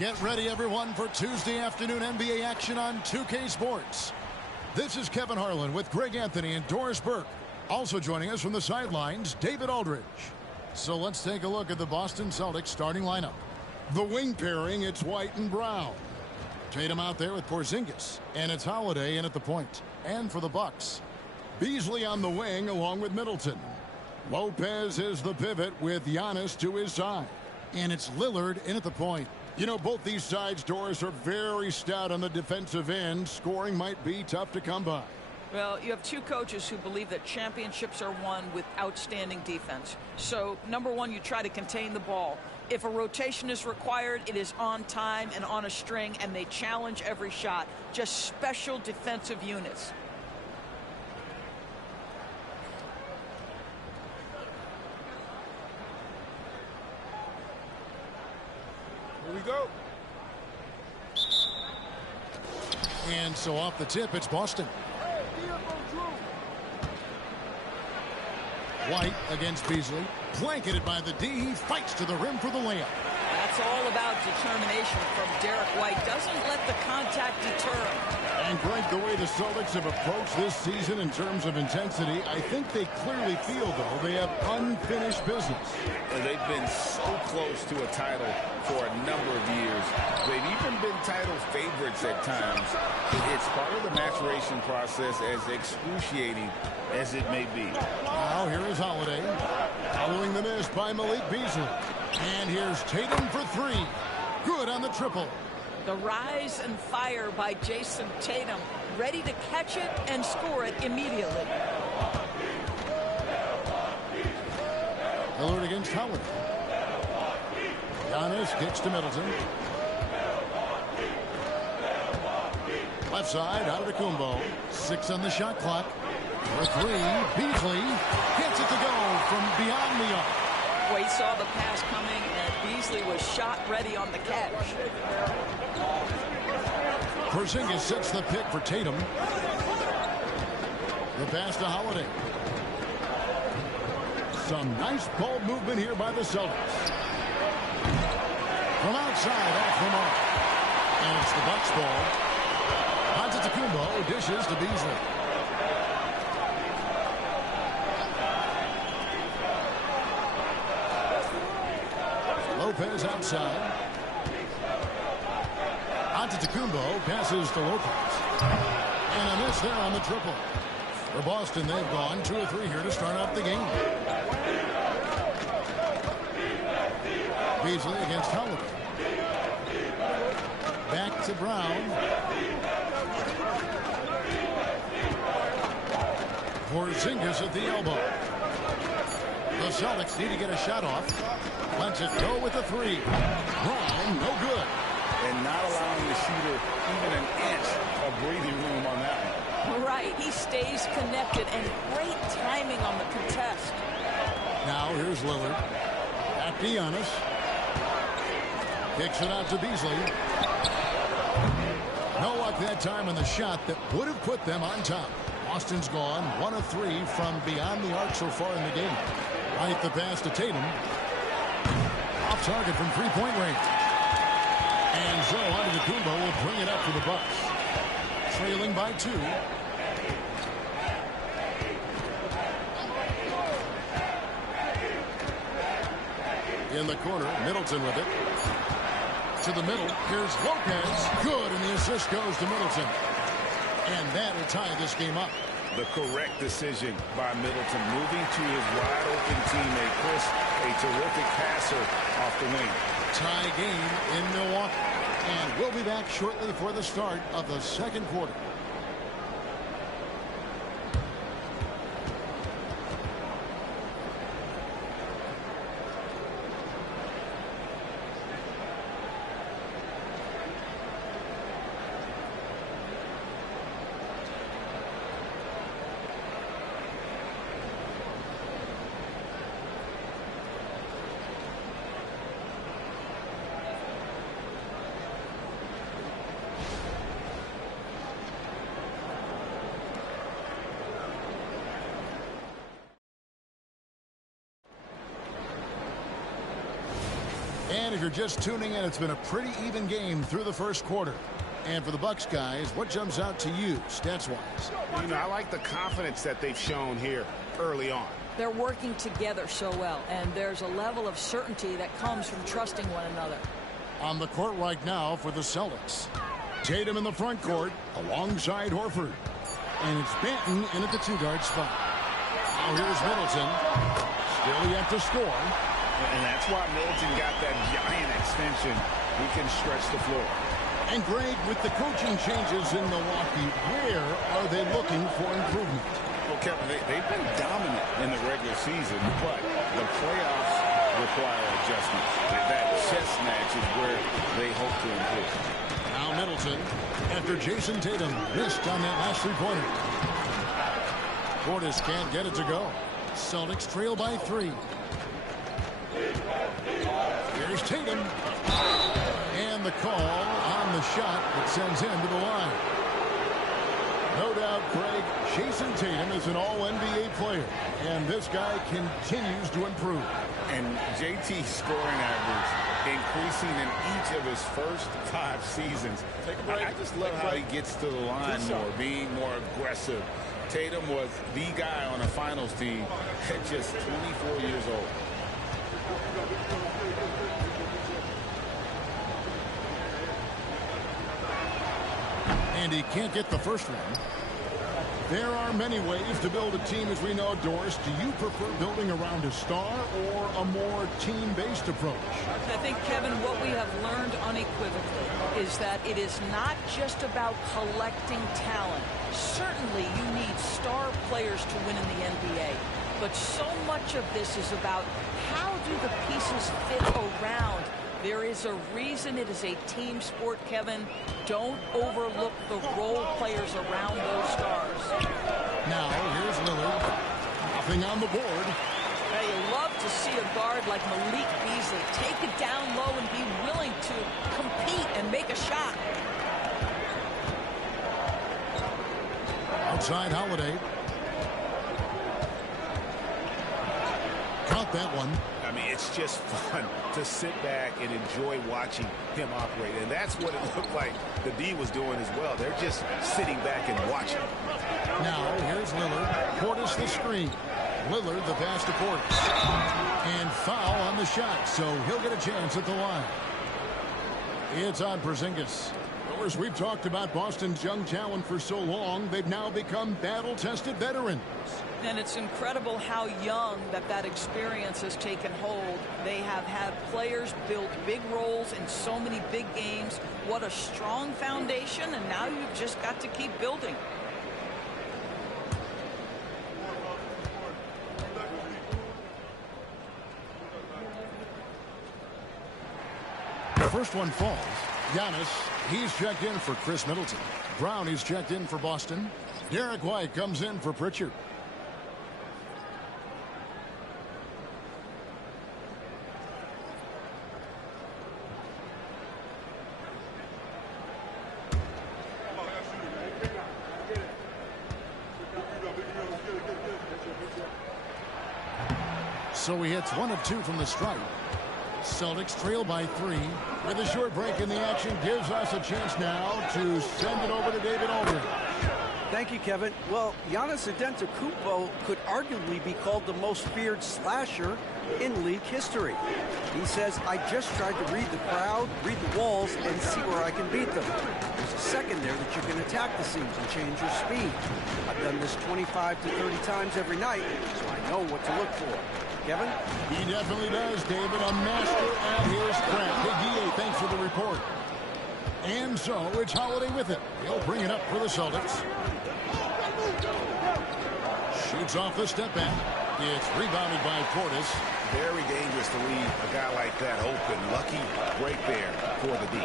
Get ready, everyone, for Tuesday afternoon NBA action on 2K Sports. This is Kevin Harlan with Greg Anthony and Doris Burke. Also joining us from the sidelines, David Aldridge. So let's take a look at the Boston Celtics starting lineup. The wing pairing, it's White and Brown. Tatum out there with Porzingis, and it's Holiday in at the point. And for the Bucks, Beasley on the wing along with Middleton. Lopez is the pivot with Giannis to his side. And it's Lillard in at the point. You know, both these sides, Doris, are very stout on the defensive end. Scoring might be tough to come by. Well, you have two coaches who believe that championships are won with outstanding defense. So, number one, you try to contain the ball. If a rotation is required, it is on time and on a string, and they challenge every shot. Just special defensive units. Here we go. And so off the tip, it's Boston. White against Beasley. Blanketed by the D. He fights to the rim for the layup. That's all about determination from Derek White. Doesn't let the contact deter him. And Greg, the way the Celtics have approached this season in terms of intensity, I think they clearly feel, though, they have unfinished business. And they've been so close to a title for a number of years. They've even been title favorites at times. It's part of the maturation process, as excruciating as it may be. Now here is Holiday. Following the miss by Malik Beasley. And here's Tatum for three. Good on the triple. The rise and fire by Jason Tatum, ready to catch it and score it immediately. Lillard against Howard. Giannis kicks to Middleton. Left side, Antetokounmpo. 6 on the shot clock. For three, Beasley gets it to go from beyond the arc. Well, he saw the pass coming, and Beasley was shot ready on the catch. Porzingis sets the pick for Tatum. The pass to Holiday. Some nice ball movement here by the Celtics. From outside, off the mark. And it's the Bucks ball. Antetokounmpo dishes to Beasley. Lopez outside. Antetokounmpo passes to Lopez. And a miss there on the triple. For Boston, they've gone 2 or 3 here to start off the game. Beasley against Howard. Back to Brown. Porzingis at the elbow. The Celtics need to get a shot off. Lets it go with the three. Brown, no good. And not allowing the shooter even an inch of breathing room on that one. Right, he stays connected, and great timing on the contest. Now here's Lillard. Back to Giannis. Kicks it out to Beasley. No luck that time on the shot that would have put them on top. Boston's gone 1 of 3 from beyond the arc so far in the game. Right, the pass to Tatum. Off target from three-point range. And so Antetokounmpo will bring it up for the Bucks. Trailing by 2. In the corner, Middleton with it. To the middle, here's Lopez. Good, and the assist goes to Middleton. And that will tie this game up. The correct decision by Middleton, moving to his wide-open teammate, Chris, a terrific passer off the wing. Tie game in Milwaukee. And we'll be back shortly for the start of the second quarter. And if you're just tuning in, it's been a pretty even game through the first quarter. And for the Bucks guys, what jumps out to you stats-wise? You know, I like the confidence that they've shown here early on. They're working together so well, and there's a level of certainty that comes from trusting one another. On the court right now for the Celtics. Tatum in the front court alongside Horford. And it's Banton in at the two-guard spot. Now here's Middleton. Still yet to score. And that's why Middleton got that giant extension. He can stretch the floor. And Greg, with the coaching changes in Milwaukee, where are they looking for improvement? Well, Kevin, they've been dominant in the regular season, but the playoffs require adjustments. That chess match is where they hope to improve. Now Middleton, after Jason Tatum missed on that last three-pointer. Portis can't get it to go. Celtics trail by 3. Here's Tatum. And the call on the shot that sends him to the line. No doubt, Craig, Jason Tatum is an all-NBA player, and this guy continues to improve. And JT's scoring average increasing in each of his first 5 seasons. I just love how he gets to the line more, being more aggressive. Tatum was the guy on a finals team at just 24 years old. And he can't get the first one. There are many ways to build a team, as we know, Doris. Do you prefer building around a star or a more team-based approach? I think, Kevin, what we have learned unequivocally is that it is not just about collecting talent. Certainly, you need star players to win in the NBA. But so much of this is about how do the pieces fit around. There is a reason it is a team sport, Kevin. Don't overlook the role players around those stars. Now, here's Lillard. Nothing on the board. Now, you love to see a guard like Malik Beasley take it down low and be willing to compete and make a shot. Outside Holiday. Count that one. I mean, it's just fun to sit back and enjoy watching him operate. And that's what it looked like the D was doing as well. They're just sitting back and watching. Now, here's Lillard. Portis the screen. Lillard the pass to Portis. And foul on the shot, so he'll get a chance at the line. It's on Porzingis. Of course, we've talked about Boston's young talent for so long. They've now become battle-tested veterans. And it's incredible how young that experience has taken hold. They have had players build big roles in so many big games. What a strong foundation, and now you've just got to keep building. The first one falls. Giannis, he's checked in for Chris Middleton. Brown, he's checked in for Boston. Derek White comes in for Pritchard. So he hits 1 of 2 from the stripe. Celtics trail by 3. With a short break in the action, gives us a chance now to send it over to David Aldridge. Thank you, Kevin. Well, Giannis Antetokounmpo could arguably be called the most feared slasher in league history. He says, I just tried to read the crowd, read the walls, and see where I can beat them. There's a second there that you can attack the seams and change your speed. I've done this 25 to 30 times every night, so I know what to look for. Kevin? He definitely does, David. A master at his craft. Hey, D.A., thanks for the report. And so it's Holiday with it. He'll bring it up for the Celtics. Shoots off the step back. It's rebounded by Portis. Very dangerous to leave a guy like that open. Lucky break there for the D.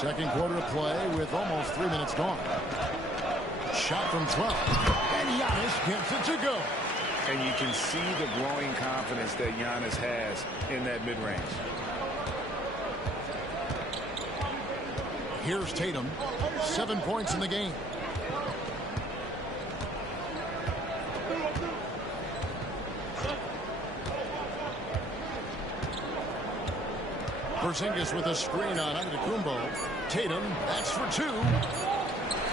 Second quarter of play with almost 3 minutes gone. Shot from 12. And Giannis gets it to go. And you can see the growing confidence that Giannis has in that mid-range. Here's Tatum. 7 points in the game. Porzingis with a screen on Antetokounmpo. Tatum, that's for two.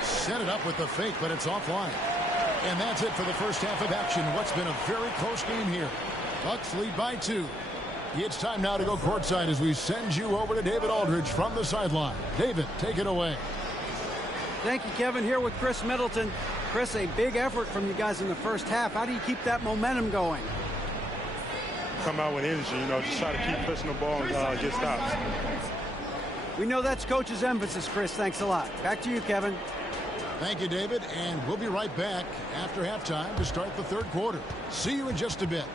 Set it up with the fake, but it's offline. And that's it for the first half of action. What's been a very close game here. Bucks lead by 2. It's time now to go courtside as we send you over to David Aldridge from the sideline. David, take it away. Thank you, Kevin. Here with Chris Middleton. Chris, a big effort from you guys in the first half. How do you keep that momentum going? Come out with energy, just try to keep pushing the ball and get stops. We know that's Coach's emphasis, Chris. Thanks a lot. Back to you, Kevin. Thank you, David, and we'll be right back after halftime to start the third quarter. See you in just a bit.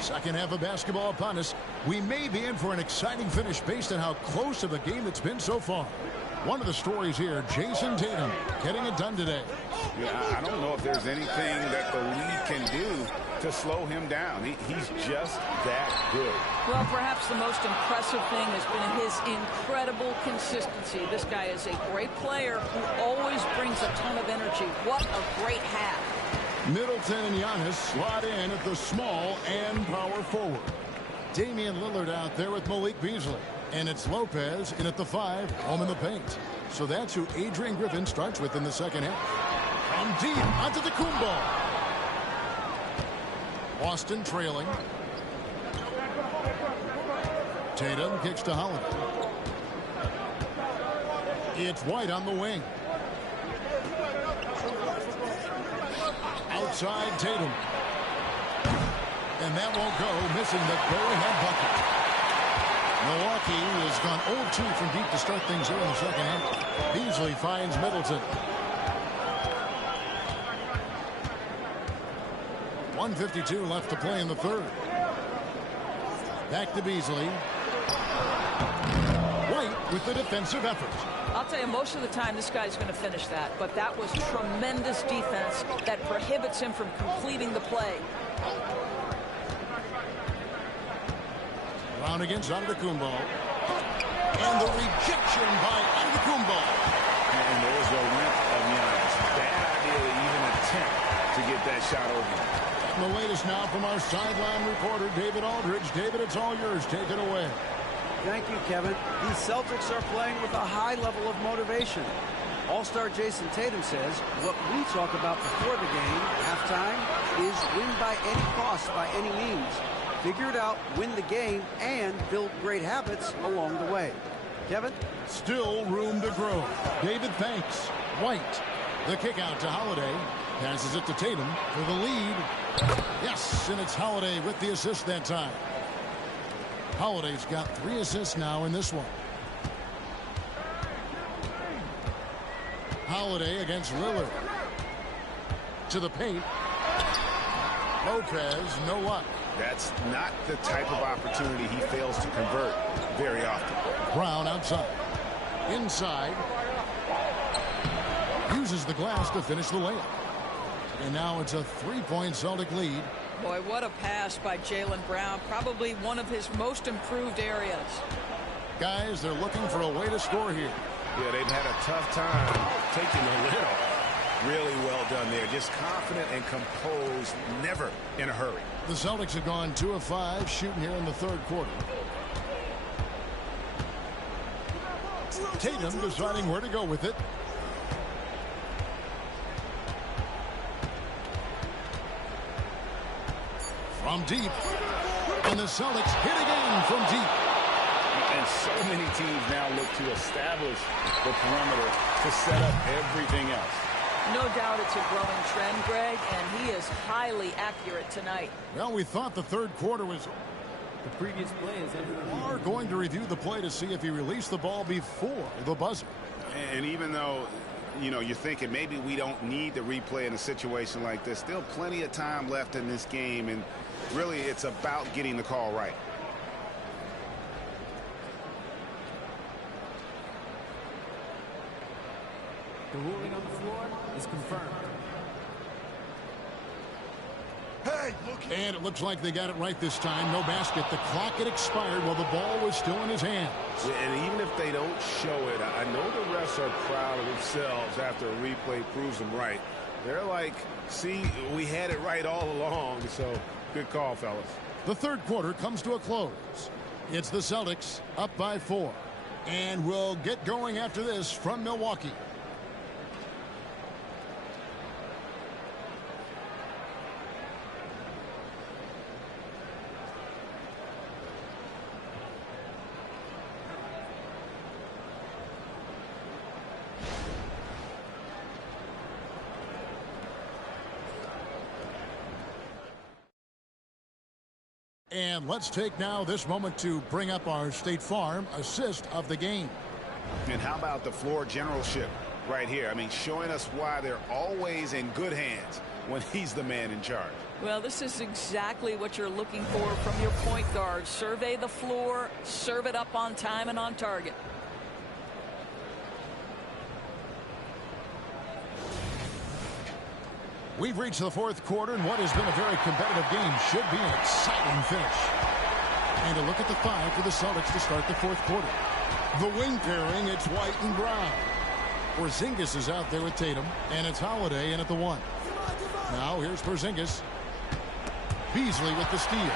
Second half of basketball upon us. We may be in for an exciting finish based on how close of a game it's been so far. One of the stories here, Jason Tatum getting it done today. Yeah, I don't know if there's anything that the league can do to slow him down. He's just that good. Well, perhaps the most impressive thing has been his incredible consistency. This guy is a great player who always brings a ton of energy. What a great half. Middleton and Giannis slot in at the small and power forward. Damian Lillard out there with Malik Beasley. And it's Lopez in at the 5, home in the paint. So that's who Adrian Griffin starts with in the second half. From deep onto the Kumbo. Boston trailing. Tatum kicks to Holiday. It's White on the wing. Outside Tatum. And that won't go, missing the go-ahead bucket. Milwaukee has gone 0-2 from deep to start things here in the second half. Beasley finds Middleton. 1:52 left to play in the third. Back to Beasley. White with the defensive effort. I'll tell you, most of the time this guy's going to finish that, but that was tremendous defense that prohibits him from completing the play. Round against Antetokounmpo. And the rejection by Antetokounmpo. And there's the length of Giannis. Bad idea to even attempt to get that shot over. And the latest now from our sideline reporter, David Aldridge. David, it's all yours. Take it away. Thank you, Kevin. The Celtics are playing with a high level of motivation. All-star Jason Tatum says what we talk about before the game, halftime, is win by any cost, by any means. Figure it out, win the game, and build great habits along the way. Kevin? Still room to grow. David thanks. White. The kick out to Holiday. Passes it to Tatum for the lead. Yes, and it's Holiday with the assist that time. Holiday's got 3 assists now in this one. Holiday against Lillard. To the paint. Lopez, no luck. That's not the type of opportunity he fails to convert very often. Brown outside. Inside. Uses the glass to finish the layup. And now it's a 3-point Celtic lead. Boy, what a pass by Jaylen Brown. Probably one of his most improved areas. Guys, they're looking for a way to score here. Yeah, they've had a tough time taking the lid off. Really well done there. Just confident and composed, never in a hurry. The Celtics have gone 2 of 5 shooting here in the third quarter. Tatum deciding where to go with it. From deep. And the Celtics hit again from deep. And so many teams now look to establish the perimeter to set up everything else. No doubt it's a growing trend, Greg, and he is highly accurate tonight. Well, we thought the third quarter was... The previous play is ended. Are going to review the play to see if he released the ball before the buzzer. And even though, you know, you're thinking maybe we don't need to replay in a situation like this, still plenty of time left in this game, and really it's about getting the call right. The ruling on the floor is confirmed. And it looks like they got it right this time. No basket. The clock had expired while the ball was still in his hands. And even if they don't show it, I know the refs are proud of themselves after a replay proves them right. They're like, see, we had it right all along. So good call, fellas. The third quarter comes to a close. It's the Celtics up by 4. And we'll get going after this from Milwaukee. And let's take now this moment to bring up our State Farm assist of the game. And how about the floor generalship right here? I mean, showing us why they're always in good hands when he's the man in charge. Well, this is exactly what you're looking for from your point guard. Survey the floor, serve it up on time and on target. We've reached the fourth quarter, and what has been a very competitive game should be an exciting finish. And a look at the 5 for the Celtics to start the fourth quarter. The wing pairing, it's White and Brown. Porzingis is out there with Tatum, and it's Holiday in at the 1. Now here's Porzingis. Beasley with the steal.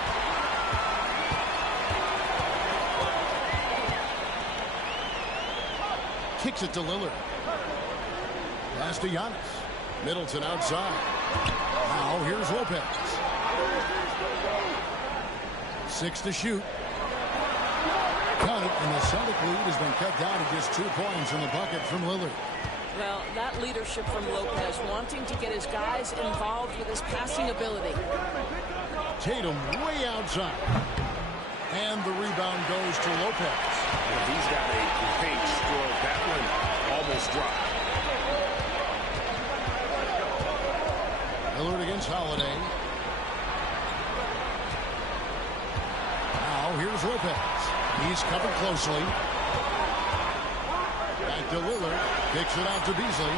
Kicks it to Lillard. Pass to Giannis. Middleton outside. Now here's Lopez. 6 to shoot. Cut it, and the Celtic lead has been cut down to just 2 points in the bucket from Lillard. Well, that leadership from Lopez, wanting to get his guys involved with his passing ability. Tatum way outside. And the rebound goes to Lopez. Well, he's got a great stroke. That one almost dropped. Lillard against Holiday. Now here's Lopez. He's covered closely. Back to Lillard. Kicks it out to Beasley.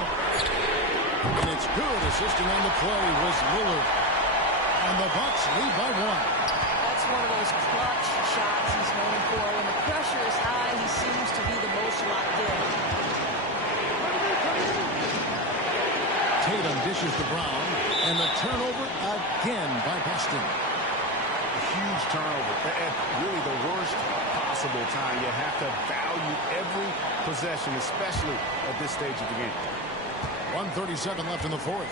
And it's good. Assisting on the play was Lillard. And the Bucks lead by 1. That's one of those clutch shots he's known for. When the pressure is high, he seems to be the most locked in. Tatum dishes to Brown. And the turnover again by Boston. A huge turnover at really the worst possible time. You have to value every possession, especially at this stage of the game. 1:37 left in the fourth.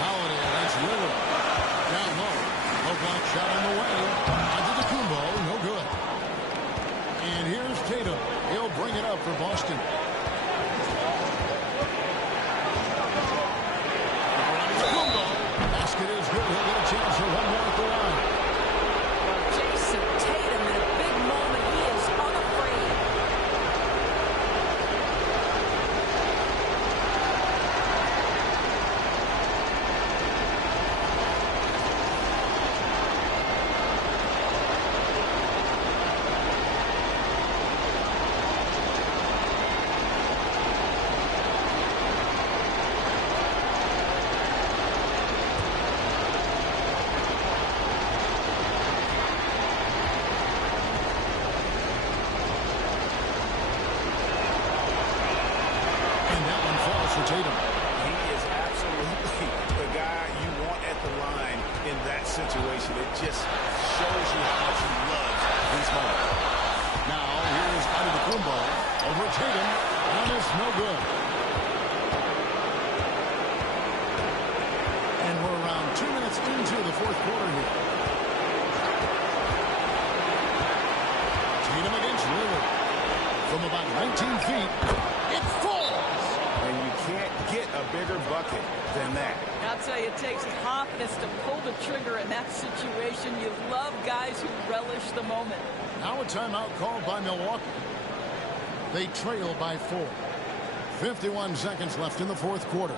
Holiday against Lillard. Down low. Low block shot on the way. Antetokounmpo, no good. And here's Tatum. He'll bring it up for Boston. Basket is good. He'll get a chance for one more at the line. Jason Tatum in a big moment. He is unafraid. Tatum. He is absolutely the guy you want at the line in that situation. It just shows you how much he loves these moments. Now here's Antetokounmpo over Tatum, and it's no good. And we're around 2 minutes into the fourth quarter here. From about 19 feet, it falls. And you can't get a bigger bucket than that. I'll tell you, it takes confidence to pull the trigger in that situation. You love guys who relish the moment. Now a timeout called by Milwaukee. They trail by 4. 51 seconds left in the fourth quarter.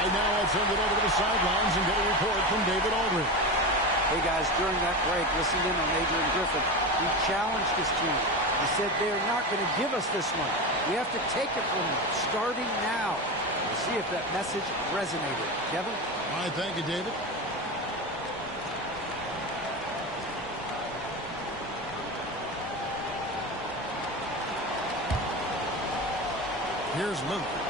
And now I'll send it over to the sidelines and get a report from David Aldridge. Hey, guys, during that break, listened in on Adrian Griffin. He challenged his team. He said they're not going to give us this one. We have to take it from them, starting now. We'll see if that message resonated. Kevin? All right, thank you, David. Here's Lillard.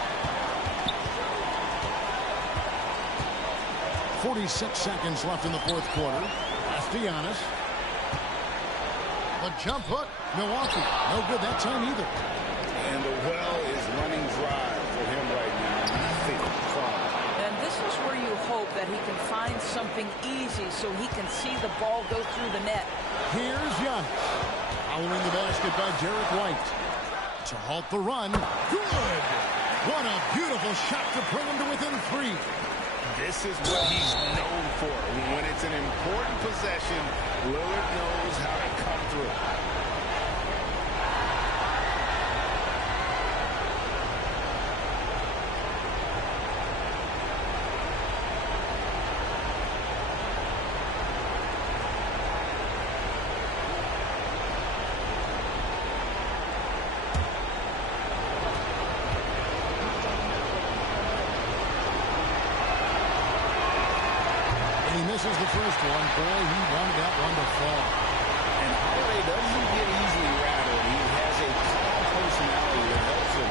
46 seconds left in the fourth quarter. Giannis. The jump hook. Milwaukee. No good that time either. And the well is running dry for him right now. Nothing from him. And this is where you hope that he can find something easy so he can see the ball go through the net. Here's Giannis. Following the basket by Derek White. To halt the run. Good. What a beautiful shot to bring him to within 3. This is what he's known for. When it's an important possession, Lillard knows how to come through. This is the first one. Boy, he wanted that one to fall. And Holiday doesn't get easily rattled. He has a calm personality that helps him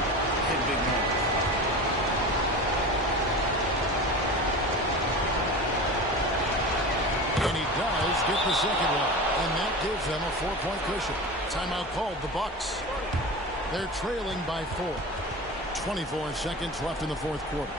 hit big moments. And he does get the second one. And that gives them a 4-point cushion. Timeout called the Bucks. They're trailing by 4. 24 seconds left in the fourth quarter.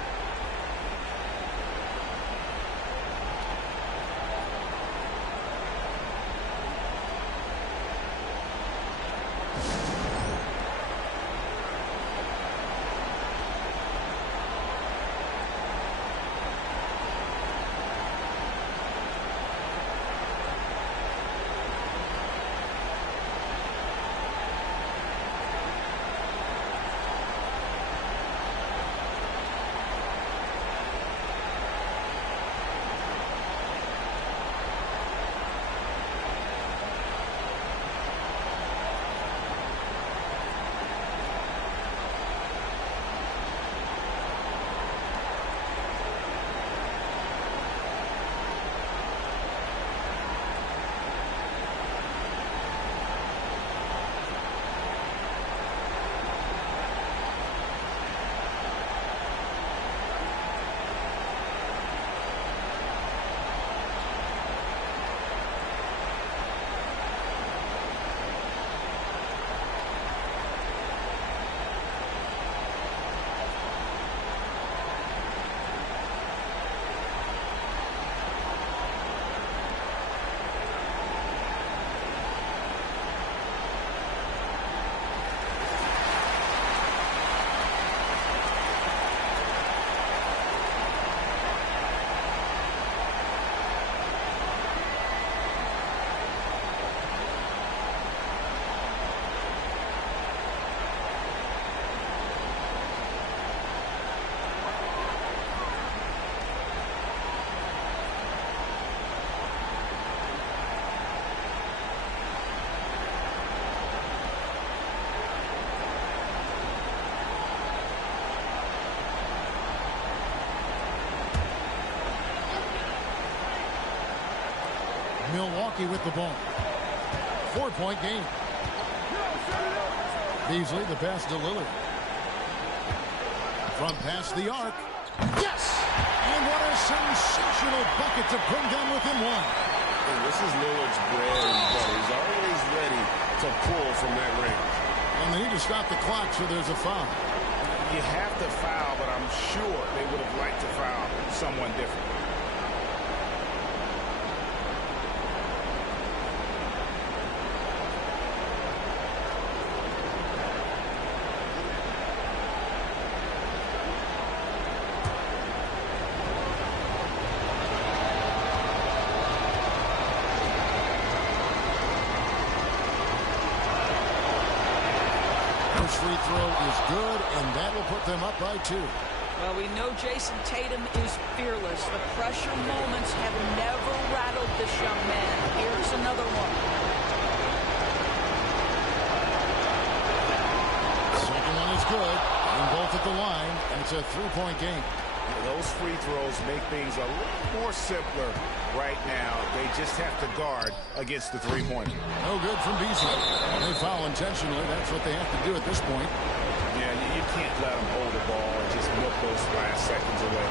Milwaukee with the ball. 4-point game. Beasley, the pass to Lillard. From past the arc. Yes! And what a sensational bucket to bring them within one. And this is Lillard's bread and butter. He's always ready to pull from that range. And they need to stop the clock, so there's a foul. You have to foul, but I'm sure they would have liked to foul someone different. Free throw is good, and that will put them up by 2. Well, we know Jason Tatum is fearless. The pressure moments have never rattled this young man. Here's another one. Second one is good, and both at the line, and it's a 3-point game. Those free throws make things a little more simpler right now. They just have to guard against the three-pointer. No good from Beasley. They foul intentionally. That's what they have to do at this point. Yeah, you can't let them hold the ball and just milk those last seconds away.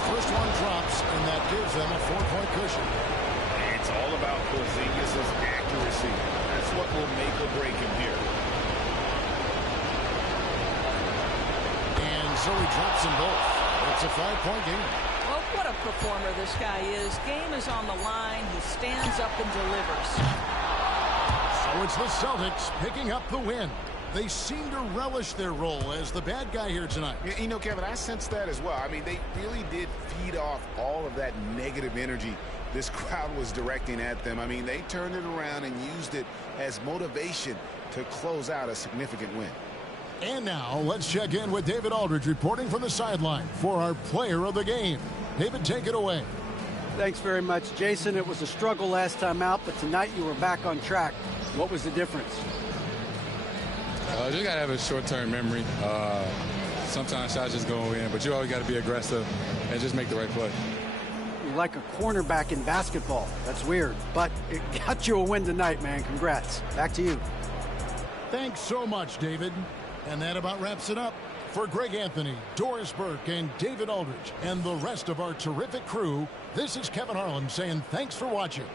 First one drops, and that gives them a 4-point cushion. It's all about Porzingis' accuracy. That's what will make or break him here. And so he drops them both. It's a 5-point game. Well, what a performer this guy is. Game is on the line. He stands up and delivers. So it's the Celtics picking up the win. They seem to relish their role as the bad guy here tonight. You know, Kevin, I sense that as well. I mean, they really did feed off all of that negative energy this crowd was directing at them. I mean, they turned it around and used it as motivation to close out a significant win. And now let's check in with David Aldridge reporting from the sideline for our player of the game. David, take it away. Thanks very much, Jason. It was a struggle last time out, but tonight you were back on track. What was the difference? Just got to have a short-term memory. Sometimes shots just go in, but you always got to be aggressive and just make the right play. You're like a cornerback in basketball. That's weird, but it got you a win tonight, man. Congrats. Back to you. Thanks so much, David. And that about wraps it up. For Greg Anthony, Doris Burke, and David Aldridge, and the rest of our terrific crew, this is Kevin Harlan saying thanks for watching.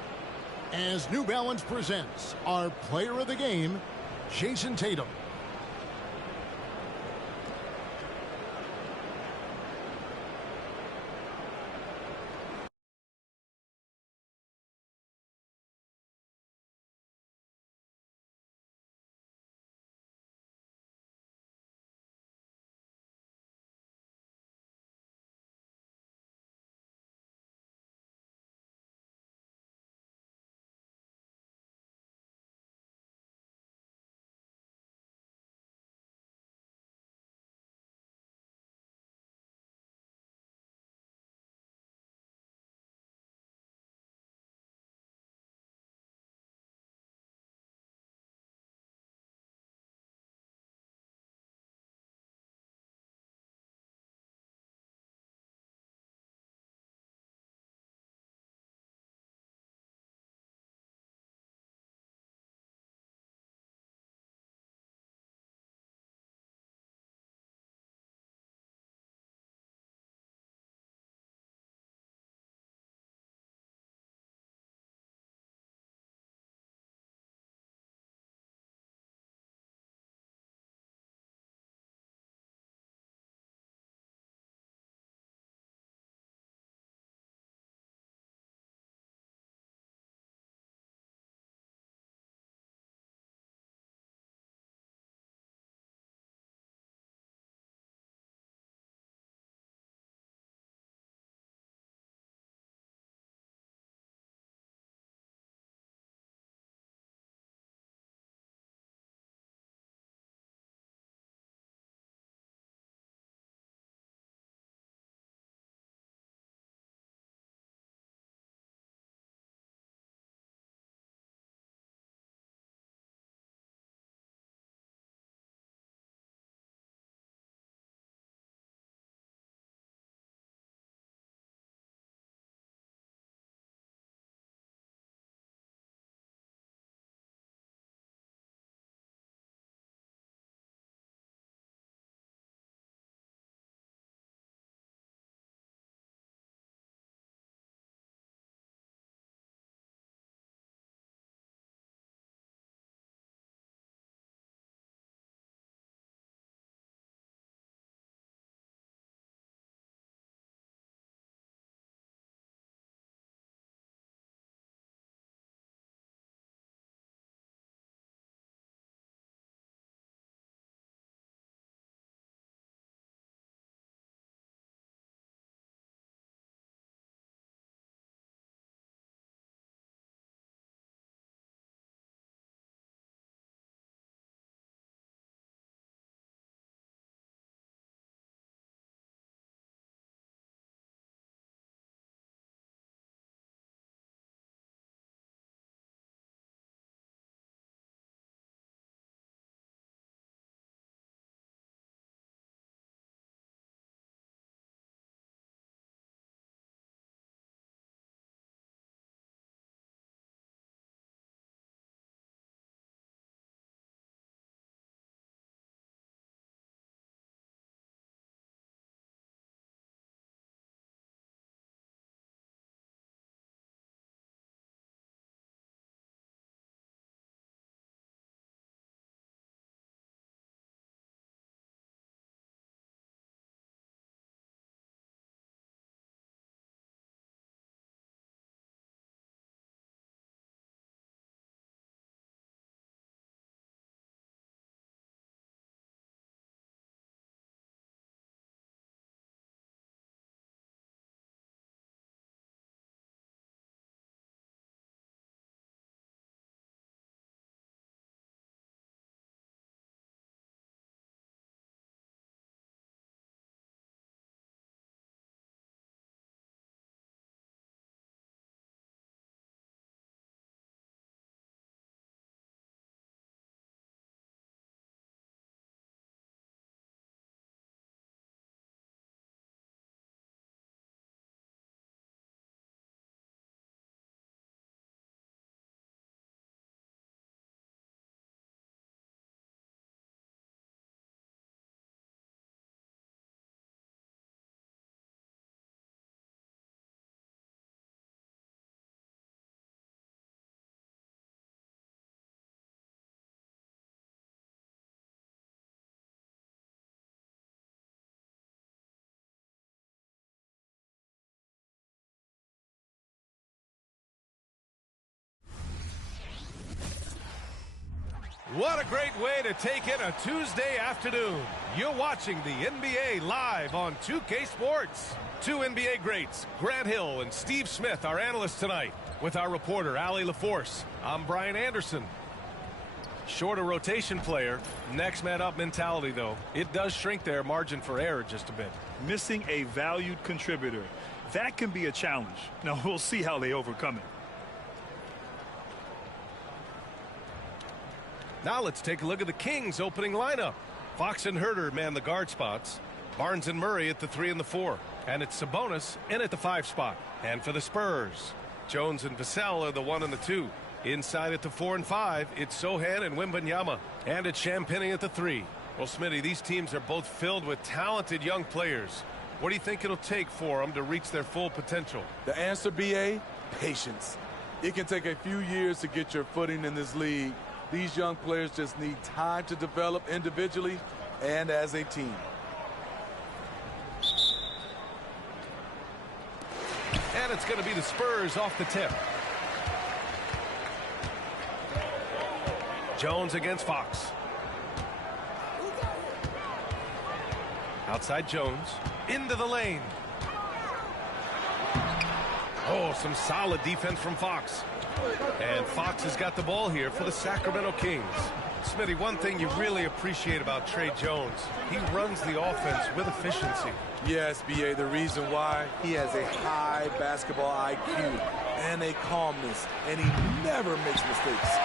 As New Balance presents our player of the game, Jason Tatum. What a great way to take in a Tuesday afternoon. You're watching the NBA live on 2K Sports. Two NBA greats, Grant Hill and Steve Smith, our analysts tonight. With our reporter, Allie LaForce. I'm Brian Anderson. Shorter rotation player, next man up mentality, though. It does shrink their margin for error just a bit. Missing a valued contributor. That can be a challenge. Now, we'll see how they overcome it. Now let's take a look at the Kings' opening lineup. Fox and Huerter man the guard spots. Barnes and Murray at the 3 and the 4. And it's Sabonis in at the 5 spot. And for the Spurs, Jones and Vassell are the 1 and the 2. Inside at the 4 and 5, it's Sohan and Wembanyama. And it's Champagnie at the 3. Well, Smitty, these teams are both filled with talented young players. What do you think it'll take for them to reach their full potential? The answer, BA, patience. It can take a few years to get your footing in this league. These young players just need time to develop individually and as a team. And it's going to be the Spurs off the tip. Jones against Fox. Outside Jones. Into the lane. Oh, some solid defense from Fox. And Fox has got the ball here for the Sacramento Kings. Smitty, one thing you really appreciate about Tre Jones, he runs the offense with efficiency. Yes, BA, the reason why, he has a high basketball IQ and a calmness, and he never makes mistakes.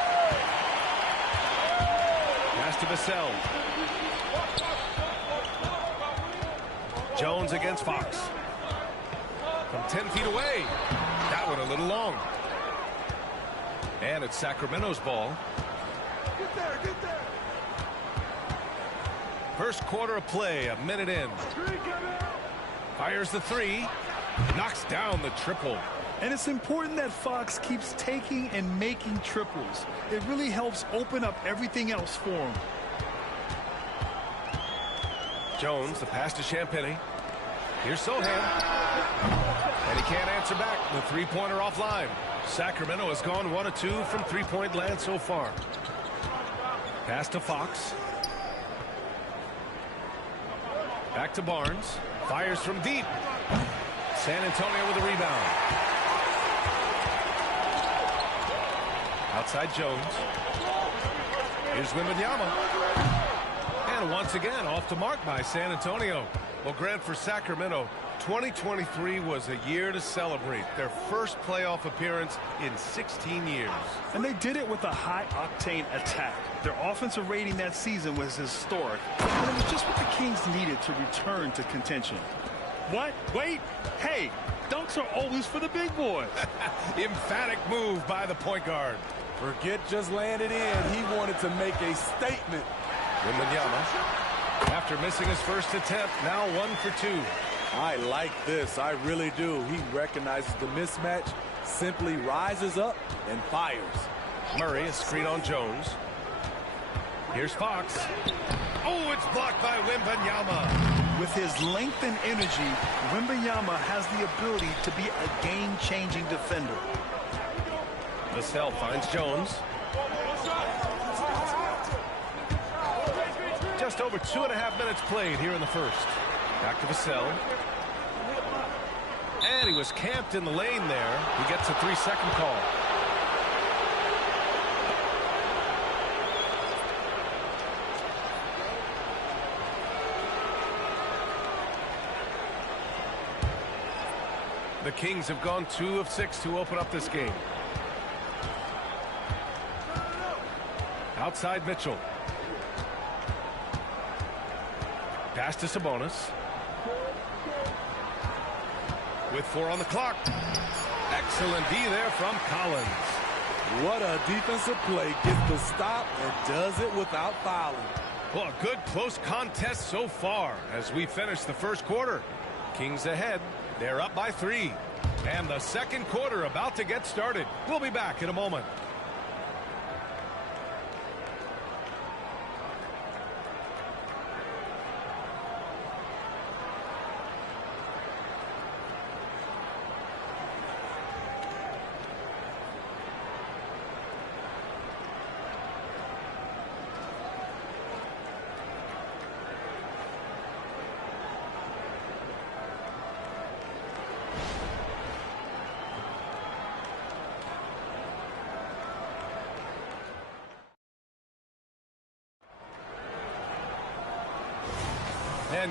Pass to Vassell. Jones against Fox. From 10 feet away. That one a little long. And it's Sacramento's ball. Get there. First quarter of play, a minute in. Fires the 3. Knocks down the triple. And it's important that Fox keeps taking and making triples. It really helps open up everything else for him. Jones, the pass to Champagnie. Here's Sohan. And he can't answer back. The three-pointer offline. Sacramento has gone 1 of 2 from three-point land so far. Pass to Fox. Back to Barnes. Fires from deep. San Antonio with a rebound. Outside Jones. Here's Wembanyama. And once again, off the mark by San Antonio. Well, Grant, for Sacramento, 2023 was a year to celebrate. Their first playoff appearance in 16 years. And they did it with a high-octane attack. Their offensive rating that season was historic. And it was just what the Kings needed to return to contention. What? Wait. Hey, dunks are always for the big boy. Emphatic move by the point guard. Forget just laying it in. He wanted to make a statement. Wembanyama, after missing his first attempt, now 1 for 2. I like this. I really do. He recognizes the mismatch, simply rises up and fires. Murray, a screen on Jones. Here's Fox. Oh, it's blocked by Wembanyama. With his length and energy, Wembanyama has the ability to be a game-changing defender. Vassell finds Jones. Just over 2.5 minutes played here in the first. Back to Vassell. And he was camped in the lane there. He gets a 3-second call. The Kings have gone 2 of 6 to open up this game. Outside Mitchell. Pass to Sabonis. With 4 on the clock. Excellent D there from Collins. What a defensive play. Gets the stop and does it without fouling. Well, a good close contest so far as we finish the first quarter. Kings ahead. They're up by 3. And the second quarter about to get started. We'll be back in a moment.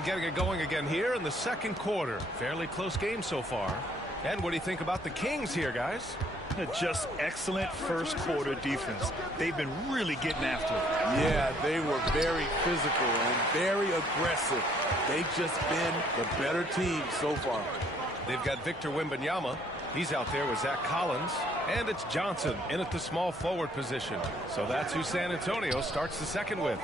And getting it going again here in the second quarter. Fairly close game so far. And what do you think about the Kings here, guys? Just excellent first quarter defense. They've been really getting after it. Yeah, they were very physical and very aggressive. They've just been the better team so far. They've got Victor Wembanyama. He's out there with Zach Collins. And it's Johnson in at the small forward position. So that's who San Antonio starts the second with.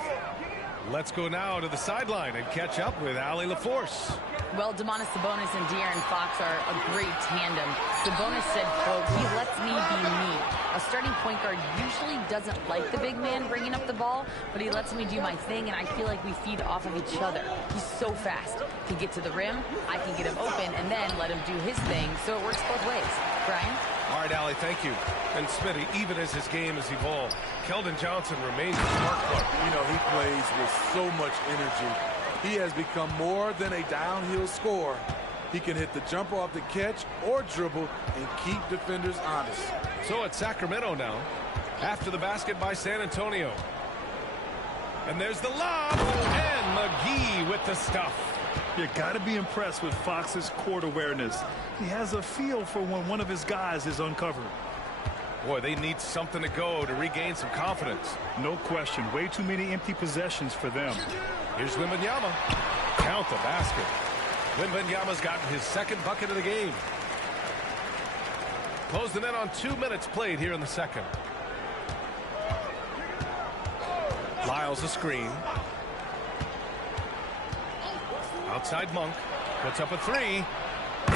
Let's go now to the sideline and catch up with Allie LaForce. Well, Domantas Sabonis and De'Aaron Fox are a great tandem. Sabonis said, quote, "He lets me be me. A starting point guard usually doesn't like the big man bringing up the ball, but he lets me do my thing, and I feel like we feed off of each other. He's so fast. To get to the rim, I can get him open and then let him do his thing, so it works both ways." Brian? All right, Allie, thank you. And Smitty, even as his game has evolved, Keldon Johnson remains a spark plug. You know, he plays with so much energy. He has become more than a downhill scorer. He can hit the jumper off the catch or dribble and keep defenders honest. So it's Sacramento now, after the basket by San Antonio. And there's the lob, and McGee with the stuff. You got to be impressed with Fox's court awareness. He has a feel for when one of his guys is uncovered. Boy, they need something to go to regain some confidence. No question. Way too many empty possessions for them. Here's Wembanyama. Count the basket. Wembanyama's gotten his second bucket of the game. Closing in on 2 minutes played here in the second. Lyles a screen. Outside Monk. Puts up a three.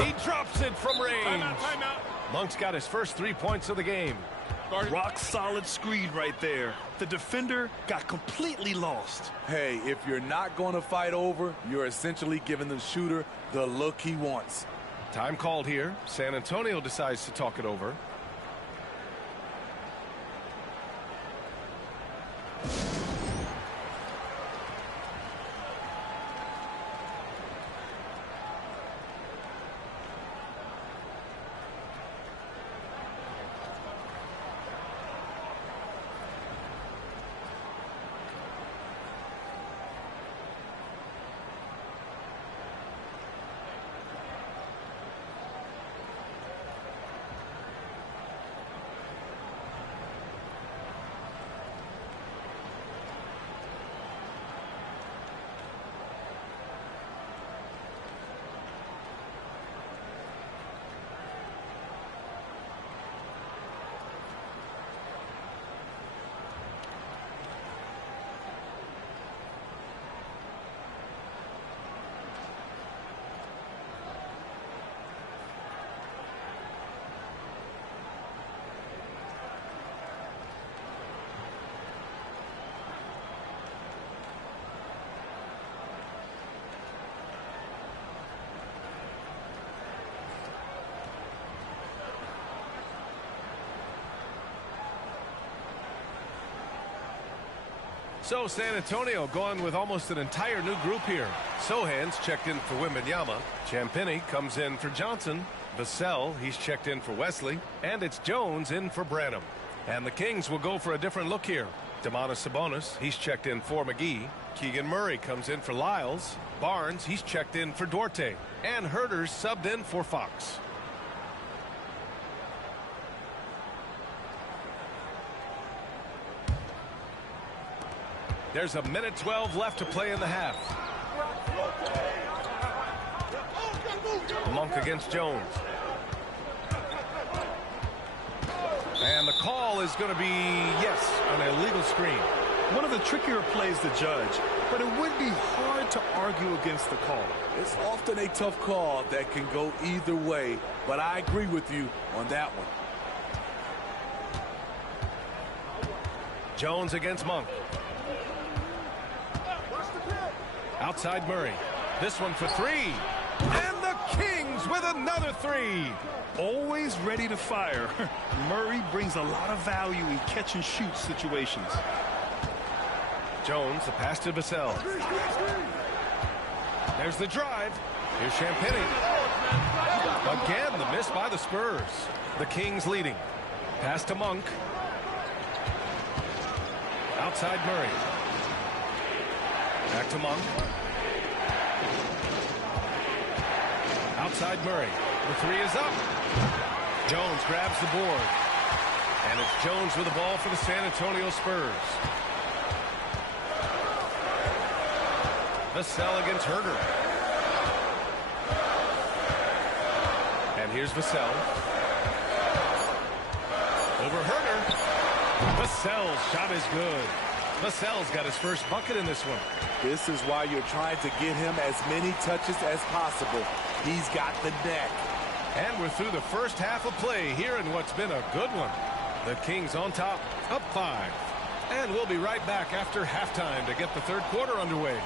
He drops it from range. Timeout. Monk's got his first 3 points of the game. Rock solid screen right there. The defender got completely lost. Hey, if you're not going to fight over, you're essentially giving the shooter the look he wants. Time called here. San Antonio decides to talk it over. So San Antonio going with almost an entire new group here. Sohan's checked in for Wembanyama. Champagnie comes in for Johnson. Vassell, he's checked in for Wesley. And it's Jones in for Branham. And the Kings will go for a different look here. Domantas Sabonis, he's checked in for McGee. Keegan Murray comes in for Lyles. Barnes, he's checked in for Duarte. And Huerter's subbed in for Fox. There's a minute 12 left to play in the half. Monk against Jones. And the call is going to be, yes, an illegal screen. One of the trickier plays to judge, but it would be hard to argue against the call. It's often a tough call that can go either way, but I agree with you on that one. Jones against Monk. Outside Murray. This one for three. And the Kings with another three. Always ready to fire. Murray brings a lot of value in catch and shoot situations. Jones, the pass to Vassell. There's the drive. Here's Champagnie. Again, the miss by the Spurs. The Kings leading. Pass to Monk. Outside Murray. Back to Monk. outside Murray. The three is up. Jones grabs the board. And it's Jones with the ball for the San Antonio Spurs. Vassell against Herder. And here's Vassell. Over Herder. Vassell's shot is good. Vassell's got his first bucket in this one. This is why you're trying to get him as many touches as possible. He's got the neck. And we're through the first half of play here in what's been a good one. The Kings on top, up 5. And we'll be right back after halftime to get the third quarter underway.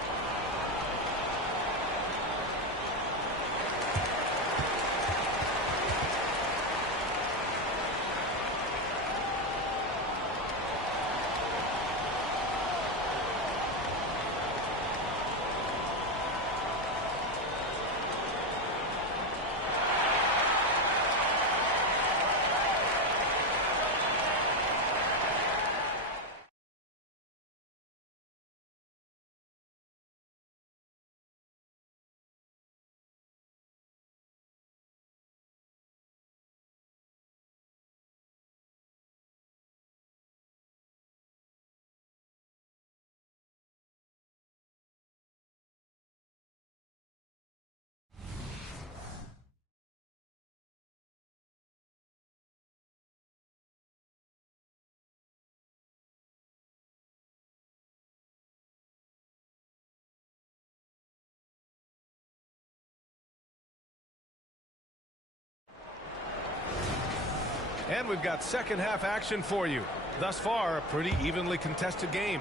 And we've got second half action for you. Thus far, a pretty evenly contested game.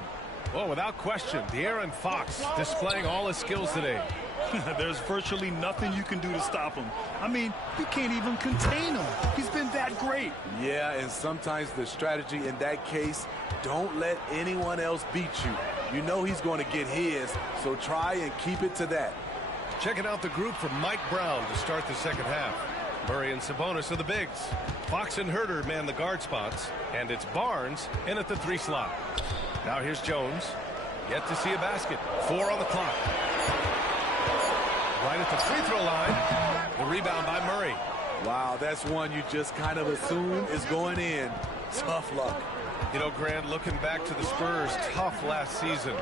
Well, without question, De'Aaron Fox displaying all his skills today. There's virtually nothing you can do to stop him. I mean, you can't even contain him. He's been that great. Yeah, and sometimes the strategy in that case, don't let anyone else beat you. You know he's going to get his, so try and keep it to that. Checking out the group from Mike Brown to start the second half. Murray and Sabonis are the bigs. Fox and Herder man the guard spots. And it's Barnes in at the 3 slot. Now here's Jones. Yet to see a basket. 4 on the clock. Right at the free throw line. The rebound by Murray. Wow, that's one you just kind of assume is going in. Tough luck. You know, Grant, looking back to the Spurs' tough last season,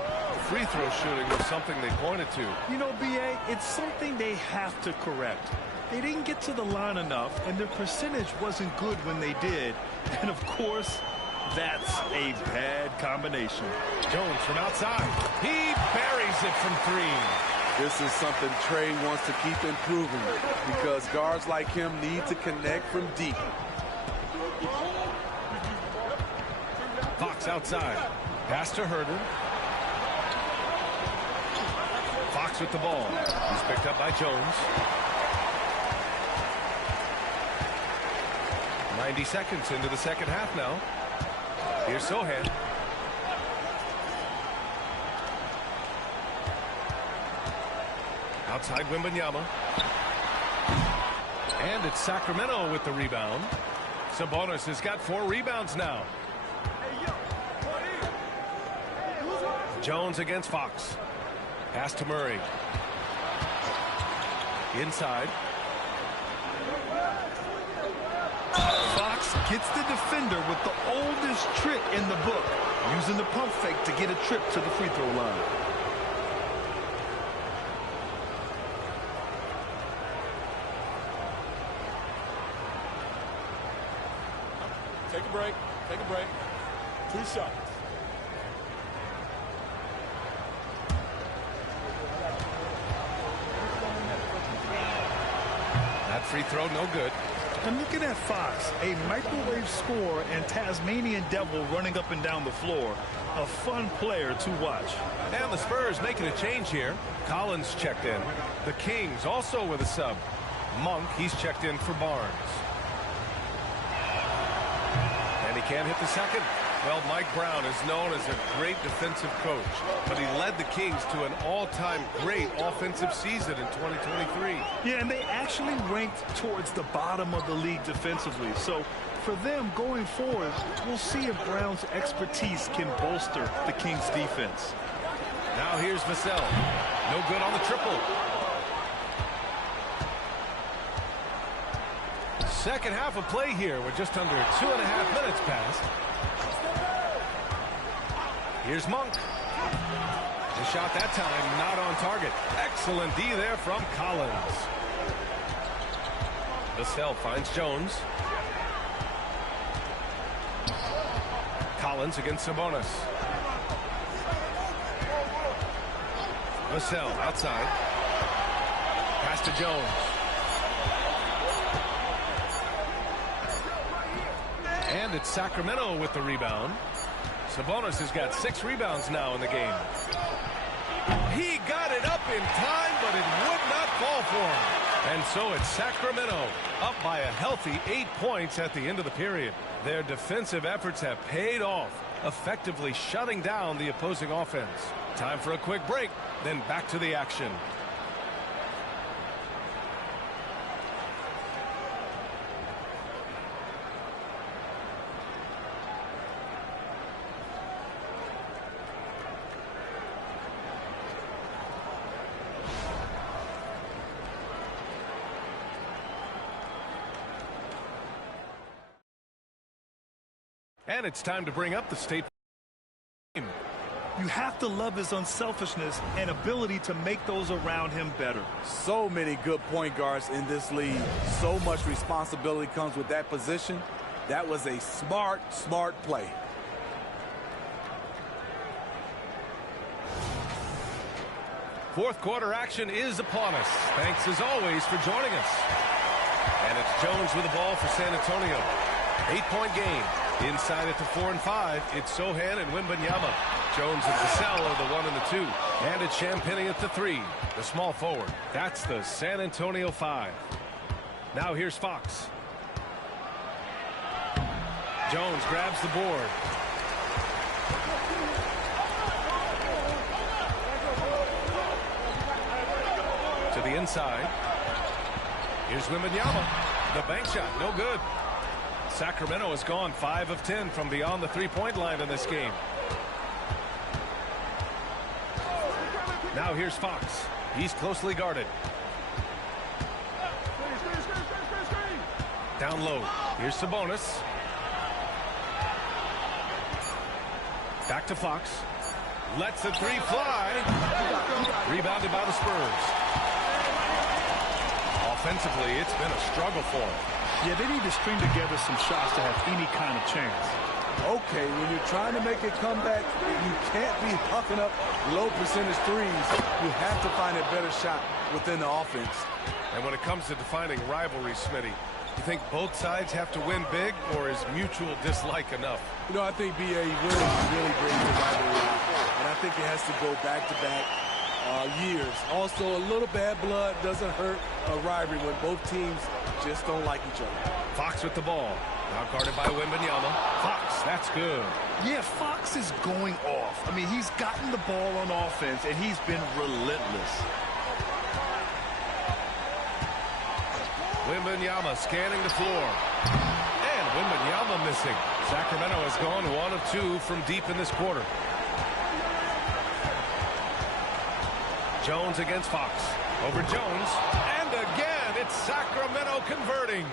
free throw shooting was something they pointed to. You know, B.A., it's something they have to correct. They didn't get to the line enough, and their percentage wasn't good when they did. And, of course, that's a bad combination. Jones from outside. He buries it from 3. This is something Trey wants to keep improving because guards like him need to connect from deep. Fox outside. Pass to Herder. Fox with the ball. He's picked up by Jones. 90 seconds into the second half now. Here's Sohan. Outside Wembanyama. And it's Sacramento with the rebound. Sabonis has got 4 rebounds now. Jones against Fox. Pass to Murray. Inside. Fox gets the defender with the oldest trick in the book, using the pump fake to get a trip to the free throw line. Take a break. Take a break. 2 shots. That free throw no good. And looking at Fox, a microwave scorer and Tasmanian devil running up and down the floor. A fun player to watch. And the Spurs making a change here. Collins checked in. The Kings also with a sub. Monk, he's checked in for Barnes. And he can't hit the second. Well, Mike Brown is known as a great defensive coach, but he led the Kings to an all-time great offensive season in 2023. Yeah, and they actually ranked towards the bottom of the league defensively. So for them going forward, we'll see if Brown's expertise can bolster the Kings defense. Now here's Vassell. No good on the triple. second half of play here. We're just under 2.5 minutes past. Here's Monk. The shot that time not on target. Excellent D there from Collins. Vassell finds Jones. Collins against Sabonis. Vassell outside. Pass to Jones. And it's Sacramento with the rebound. Sabonis has got 6 rebounds now in the game. He got it up in time, but it would not fall for him. And so it's Sacramento up by a healthy 8 points at the end of the period. Their defensive efforts have paid off, effectively shutting down the opposing offense. Time for a quick break, then back to the action. And it's time to bring up the state. You have to love his unselfishness and ability to make those around him better. So many good point guards in this league. So much responsibility comes with that position. That was a smart play. Fourth quarter action is upon us. Thanks as always for joining us. And it's Jones with the ball for San Antonio. 8-point game. Inside at the 4 and 5, it's Sohan and Wembanyama. Jones and Vassell are the 1 and the 2. And it's Champagnie at the 3, the small forward. That's the San Antonio 5. Now here's Fox. Jones grabs the board. To the inside. Here's Wembanyama. The bank shot, no good. Sacramento has gone 5 of 10 from beyond the three-point line in this game. Now here's Fox. He's closely guarded. Down low. Here's Sabonis. Back to Fox. Lets the 3 fly. Rebounded by the Spurs. Offensively, it's been a struggle for them. Yeah, they need to string together some shots to have any kind of chance. Okay, when you're trying to make a comeback, you can't be hucking up low percentage threes. You have to find a better shot within the offense. And when it comes to defining rivalry, Smitty, you think both sides have to win big, or is mutual dislike enough? You know, I think BA really brings the rivalry out. And I think it has to go back-to-back years. Also, a little bad blood doesn't hurt a rivalry when both teams just don't like each other. Fox with the ball. Now guarded by Wembanyama. Fox, that's good. Yeah, Fox is going off. I mean, he's gotten the ball on offense, and he's been relentless. Wembanyama scanning the floor. And Wembanyama missing. Sacramento has gone 1 of 2 from deep in this quarter. Jones against Fox. Over Jones. And again, it's Sacramento converting.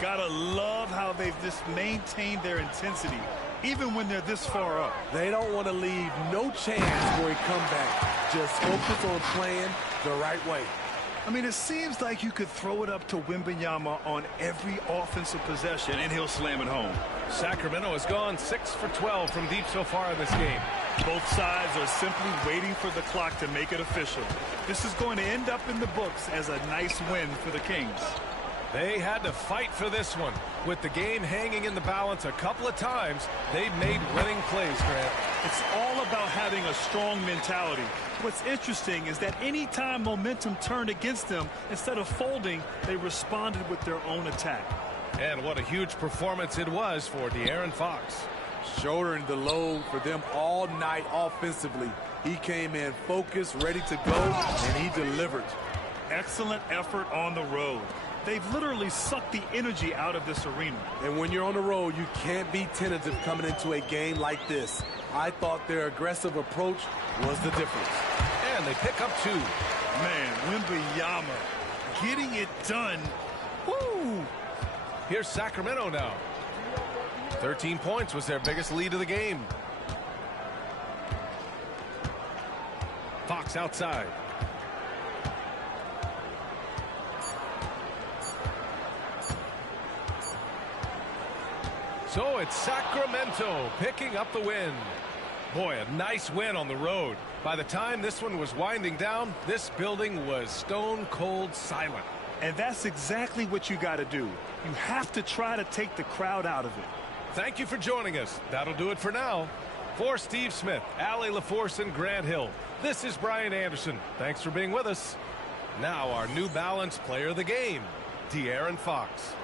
Gotta love how they've just maintained their intensity, even when they're this far up. They don't want to leave no chance for a comeback. Just focus on playing the right way. I mean, it seems like you could throw it up to Wembanyama on every offensive possession, and he'll slam it home. Sacramento has gone 6 for 12 from deep so far in this game. Both sides are simply waiting for the clock to make it official. This is going to end up in the books as a nice win for the Kings. They had to fight for this one. With the game hanging in the balance a couple of times, they've made winning plays, Grant. It's all about having a strong mentality. What's interesting is that any time momentum turned against them, instead of folding, they responded with their own attack. And what a huge performance it was for De'Aaron Fox. Shouldering the load for them all night offensively. He came in focused, ready to go, and he delivered. Excellent effort on the road. They've literally sucked the energy out of this arena. And when you're on the road, you can't be tentative coming into a game like this. I thought their aggressive approach was the difference. And they pick up 2. Man, Wembanyama getting it done. Woo! Here's Sacramento now. 13 points was their biggest lead of the game. Fox outside. So it's Sacramento picking up the win. Boy, a nice win on the road. By the time this one was winding down, this building was stone cold silent. And that's exactly what you got to do. You have to try to take the crowd out of it. Thank you for joining us. That'll do it for now. For Steve Smith, Allie LaForce, and Grant Hill, this is Brian Anderson. Thanks for being with us. Now our New Balance player of the game, De'Aaron Fox.